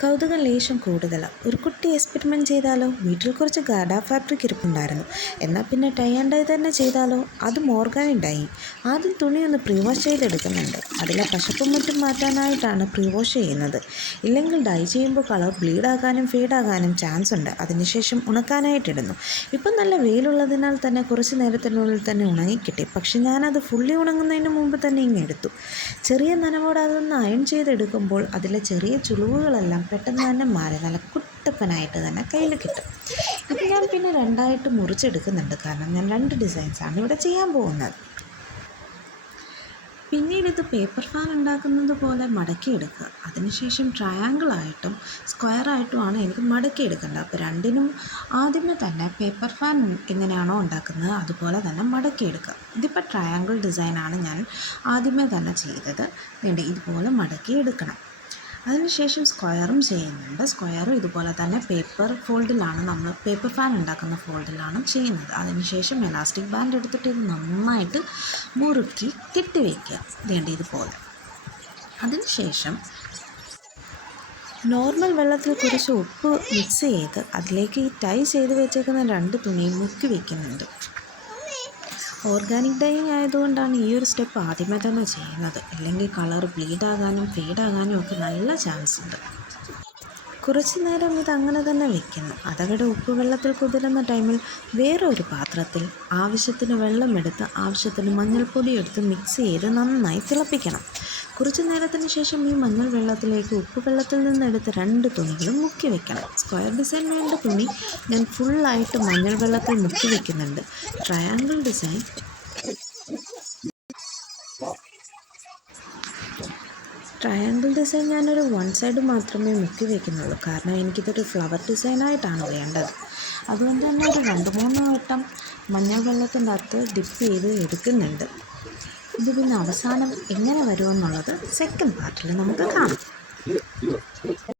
കൗതുകം ലേശം കൂടുതലാണ് ഒരു കുട്ടി എക്സ്പെരിമെന്റ് ചെയ്താലോ? വീട്ടിൽ കുറച്ച് ഗാഡ ഫാബ്രിക് ഇരിപ്പുണ്ടായിരുന്നു. എന്നാൽ പിന്നെ ടൈ ആൻഡ് ഡൈ തന്നെ ചെയ്താലോ? അതും ഡൈ ആദ്യം തുണി ഒന്ന് പ്രീ വാഷ് ചെയ്തെടുക്കുന്നുണ്ട്. അതിലെ പശപ്പും മറ്റും മാറ്റാനായിട്ടാണ് പ്രീ വാഷ് ചെയ്യുന്നത്. ഇല്ലെങ്കിൽ ഡൈ ചെയ്യുമ്പോൾ കളർ ബ്ലീഡാകാനും ഫീഡാകാനും ചാൻസ് ഉണ്ട്. അതിനുശേഷം ഉണക്കാനായിട്ടിടുന്നു ഇപ്പം നല്ല വെയിലുള്ളതിനാൽ തന്നെ കുറച്ച് നേരത്തിനുള്ളിൽ തന്നെ ഉണങ്ങിക്കിട്ടി. പക്ഷെ ഞാനത് ഫുള്ളി ഉണങ്ങുന്നതിന് മുമ്പ് തന്നെ ഇങ്ങെടുത്തു ചെറിയ നനവോടെ അതൊന്ന് അയൺ ചെയ്തെടുക്കുമ്പോൾ അതിലെ ചെറിയ ചുളിവുകളെല്ലാം പെട്ടെന്ന് തന്നെ മാറി. നല്ല കുട്ടപ്പനായിട്ട് തന്നെ കയ്യിൽ കിട്ടും. ഇത് ഞാൻ പിന്നെ രണ്ടായിട്ട് മുറിച്ചെടുക്കുന്നുണ്ട്. കാരണം ഞാൻ രണ്ട് ഡിസൈൻസാണ് ഇവിടെ ചെയ്യാൻ പോകുന്നത്. പിന്നീട് ഇത് പേപ്പർ ഫാൻ ഉണ്ടാക്കുന്നത് പോലെ മടക്കിയെടുക്കുക. അതിനുശേഷം ട്രയാങ്കിളായിട്ടും സ്ക്വയറായിട്ടുമാണ് എനിക്ക് മടക്കിയെടുക്കേണ്ടത്. അപ്പോൾ രണ്ടിനും ആദ്യമേ തന്നെ പേപ്പർ ഫാൻ എങ്ങനെയാണോ ഉണ്ടാക്കുന്നത് അതുപോലെ തന്നെ മടക്കിയെടുക്കുക. ഇതിപ്പോൾ ട്രയാങ്കിൾ ഡിസൈനാണ് ഞാൻ ആദ്യമേ തന്നെ ചെയ്തത്. വേണ്ടി ഇതുപോലെ മടക്കിയെടുക്കണം. അതിനുശേഷം സ്ക്വയറും ചെയ്യുന്നുണ്ട്. സ്ക്വയറും ഇതുപോലെ തന്നെ പേപ്പർ ഫോൾഡിലാണ് നമ്മൾ പേപ്പർ ഫാൻ ഉണ്ടാക്കുന്ന ഫോൾഡിലാണ് ചെയ്യുന്നത്. അതിനുശേഷം എലാസ്റ്റിക് ബാൻഡ് എടുത്തിട്ട് ഇത് നന്നായിട്ട് മുറുക്കി കെട്ടിവെക്കുക വേണ്ട ഇതുപോലെ. അതിനുശേഷം നോർമൽ വെള്ളത്തിൽ കുറച്ച് ഉപ്പ് മിക്സ് ചെയ്ത് അതിലേക്ക് ഈ ടൈ ചെയ്ത് വെച്ചേക്കുന്ന രണ്ട് തുണിയും മുക്കി വെക്കുന്നുണ്ട്. ഓർഗാനിക് ഡൈയിങ് ആയതുകൊണ്ടാണ് ഈ ഒരു സ്റ്റെപ്പ് ആദ്യമേ തന്നെ ചെയ്യുന്നത്. അല്ലെങ്കിൽ കളർ ബ്ലീഡാകാനും ഫീഡാകാനും ഒക്കെ നല്ല ചാൻസ് ഉണ്ട്. കുറച്ച് നേരം ഇത് അങ്ങനെ തന്നെ വെക്കുന്നു. അതവിടെ ഉപ്പ് വെള്ളത്തിൽ കുതിരുന്ന ടൈമിൽ വേറെ ഒരു പാത്രത്തിൽ ആവശ്യത്തിന് വെള്ളമെടുത്ത് ആവശ്യത്തിന് മഞ്ഞൾപ്പൊടി എടുത്ത് മിക്സ് ചെയ്ത് നന്നായി തിളപ്പിക്കണം. കുറച്ച് നേരത്തിന് ശേഷം ഈ മഞ്ഞൾ വെള്ളത്തിലേക്ക് ഉപ്പ് വെള്ളത്തിൽ നിന്നെടുത്ത് രണ്ട് തുണികളും മുക്കി വെക്കണം. സ്ക്വയർ ഡിസൈൻ വേണ്ട തുണി ഞാൻ ഫുള്ളായിട്ട് മഞ്ഞൾ വെള്ളത്തിൽ മുക്കി വെക്കുന്നുണ്ട്. ട്രയാങ്കിൾ ഡിസൈൻ ട്രയാങ്കിൾ ഡിസൈൻ ഞാനൊരു വൺ സൈഡ് മാത്രമേ മുക്കി വയ്ക്കുന്നുള്ളൂ കാരണം എനിക്കിതൊരു ഫ്ലവർ ഡിസൈനായിട്ടാണ് വേണ്ടത്. അതുകൊണ്ട് തന്നെ ഒരു രണ്ട് മൂന്ന് വട്ടം മഞ്ഞൾ വെള്ളത്തിന്റെ അകത്ത് ഡിപ്പ് ചെയ്ത് എടുക്കുന്നുണ്ട്. ഇത് പിന്നെ അവസാനം എങ്ങനെ വരുമെന്നുള്ളത് സെക്കൻഡ് പാർട്ടിൽ നമുക്ക് കാണാം.